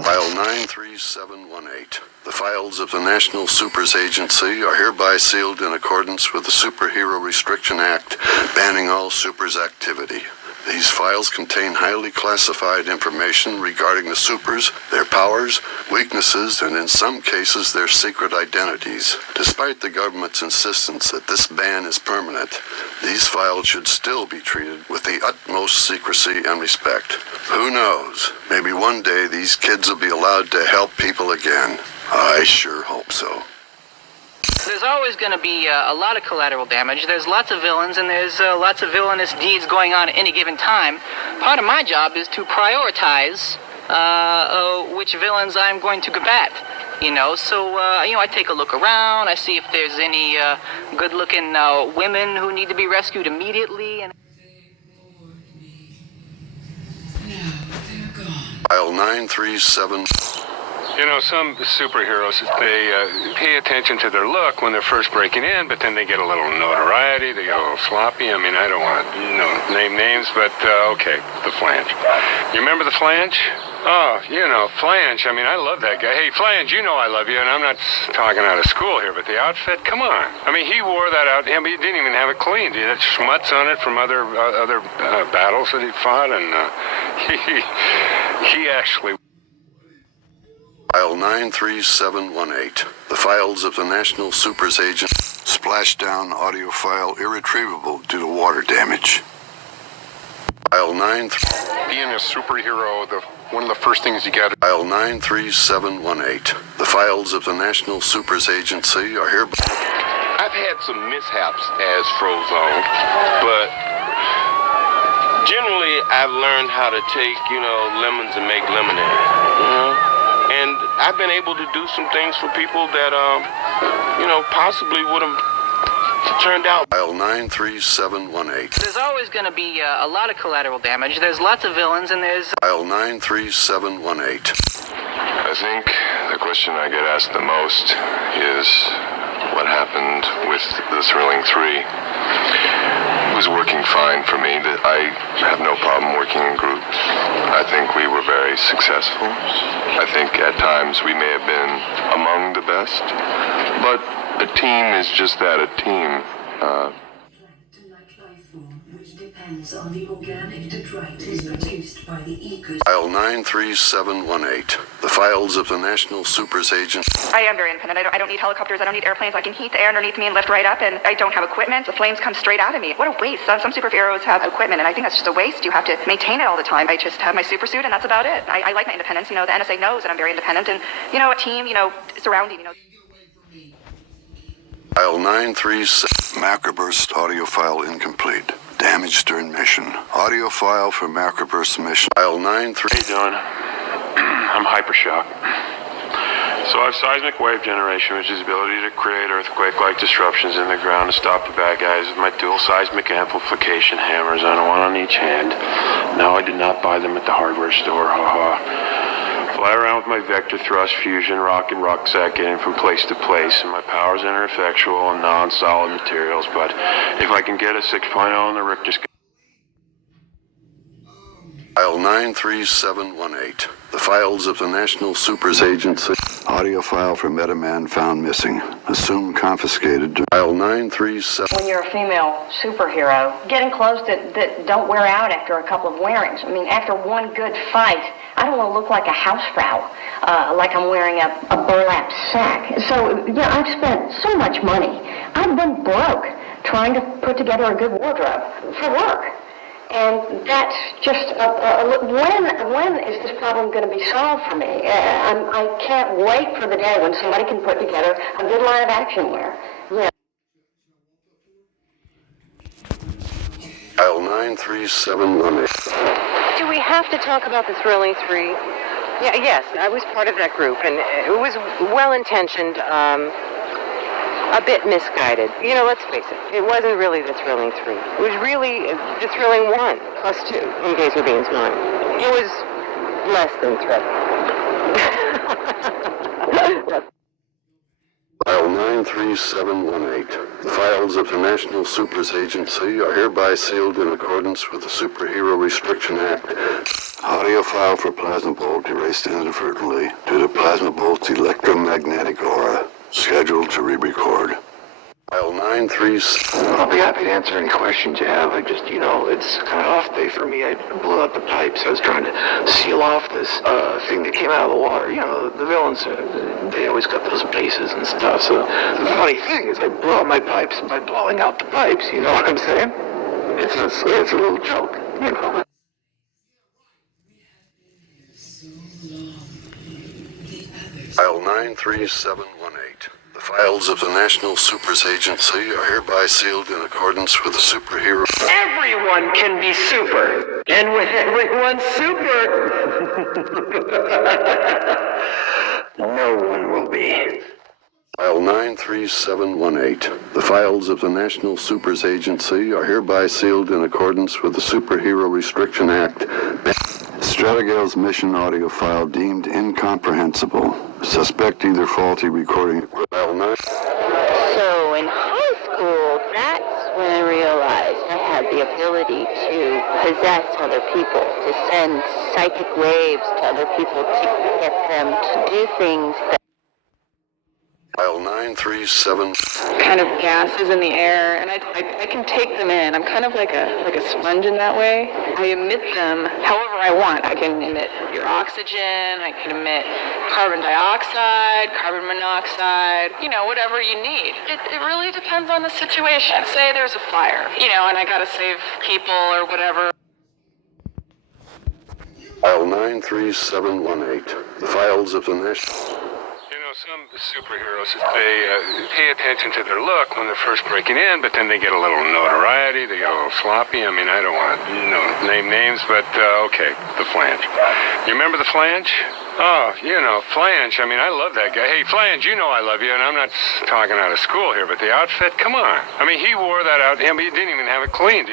File 93718. The files of the National Supers Agency are hereby sealed in accordance with the Superhero Restriction Act, banning all supers activity. These files contain highly classified information regarding the supers, their powers, weaknesses, and in some cases their secret identities. Despite the government's insistence that this ban is permanent, these files should still be treated with the utmost secrecy and respect. Who knows? Maybe one day these kids will be allowed to help people again. I sure hope so. There's always going to be a lot of collateral damage. There's lots of villains, and there's lots of villainous deeds going on at any given time. Part of my job is to prioritize which villains I'm going to combat. So I take a look around. I see if there's any good-looking women who need to be rescued immediately. And File 937. Some superheroes, they pay attention to their look when they're first breaking in, but then they get a little notoriety, they get a little sloppy. I mean, I don't want to, name names, but, okay, the Flange. You remember the Flange? Oh, Flange. I mean, I love that guy. Hey, Flange, I love you, and I'm not talking out of school here, but the outfit, come on. I mean, he wore that out, but he didn't even have it cleaned. He had schmutz on it from other battles that he fought, and he actually... File 93718. The files of the National Supers Agent. Splashdown audio file irretrievable due to water damage. File 9... Being a superhero, one of the first things you got... File 93718. The files of the National Supers Agency are here... I've had some mishaps as Frozone, but generally I've learned how to take, lemons and make lemonade, And I've been able to do some things for people that, possibly would have turned out. File 93718. There's always going to be a lot of collateral damage. There's lots of villains, and there's... File 93718. I think the question I get asked the most is what happened with the Thrilling 3. It was working fine for me. That I have no problem working in groups. I think we were very successful. I think at times we may have been among the best, but a team is just that, a team. Depends on the organic detritus produced by the ecosystem. File 93718. The files of the National Supers Agent. I am very independent. I don't need helicopters. I don't need airplanes. I can heat the air underneath me and lift right up, and I don't have equipment. The flames come straight out of me. What a waste. Some superheroes have equipment, and I think that's just a waste. You have to maintain it all the time. I just have my super suit, and that's about it. I like my independence. The NSA knows that I'm very independent, and, a team, surrounding, File 937. Macroburst audio file incomplete. Damage during mission. Audio file for Macroburst mission. File 93. Hey, John. I'm Hypershock. So I have seismic wave generation, which is the ability to create earthquake-like disruptions in the ground to stop the bad guys with my dual seismic amplification hammers on one on each hand. No, I did not buy them at the hardware store, haha. Fly around with my vector thrust fusion rocket rucksack getting from place to place, and my powers are ineffectual and non-solid materials, but if I can get a 6.0 on the Richter scale... File 93718. The files of the National Supers Agency. Audio file for Metaman found missing. Assumed confiscated. File 937. When you're a female superhero, getting clothes that don't wear out after a couple of wearings. I mean, after one good fight, I don't want to look like a housefrau, like I'm wearing a burlap sack. So, I've spent so much money. I've been broke trying to put together a good wardrobe for work. And that's just, when is this problem going to be solved for me? I can't wait for the day when somebody can put together a good line of action wear. File 93718. Do we have to talk about the Thrilling 3? Yeah, yes, I was part of that group, and it was well-intentioned, a bit misguided. Let's face it, it wasn't really the Thrilling 3. It was really the Thrilling 1 plus 2, in case we're being smart. It was less than thrilling. File 93718. The files of the National Supers Agency are hereby sealed in accordance with the Superhero Restriction Act. Audio file for plasma bolt erased inadvertently due to plasma bolt's electromagnetic aura. Scheduled to re-record. File 937. I'll be happy to answer any questions you have. I just, it's kind of off day for me. I blew out the pipes. I was trying to seal off this thing that came out of the water. The villains, they always got those bases and stuff. So the funny thing is I blew out my pipes, and by blowing out the pipes, you know what I'm saying? It's a little joke, File 93718. The files of the National Supers Agency are hereby sealed in accordance with the superhero... Everyone can be super. And with everyone super, no one will be. File 93718. The files of the National Supers Agency are hereby sealed in accordance with the Superhero Restriction Act. Stratigale's mission audio file deemed incomprehensible. Suspect either faulty recording... File 9... So in high school, that's when I realized I had the ability to possess other people, to send psychic waves to other people to get them to do things that... File 937... kind of gases in the air, and I can take them in. I'm kind of like a sponge in that way. I emit them however I want. I can emit your oxygen, I can emit carbon dioxide, carbon monoxide, whatever you need. It really depends on the situation. Say there's a fire, and I gotta save people or whatever. File 93718. The files of the National... Some superheroes, they pay attention to their look when they're first breaking in, but then they get a little notoriety, they get a little sloppy. I mean, I don't want to, name names, but okay, the Flange. You remember the Flange? Oh, Flange. I mean, I love that guy. Hey, Flange, I love you, and I'm not talking out of school here, but the outfit, come on. I mean, he wore that out, but he didn't even have it cleaned.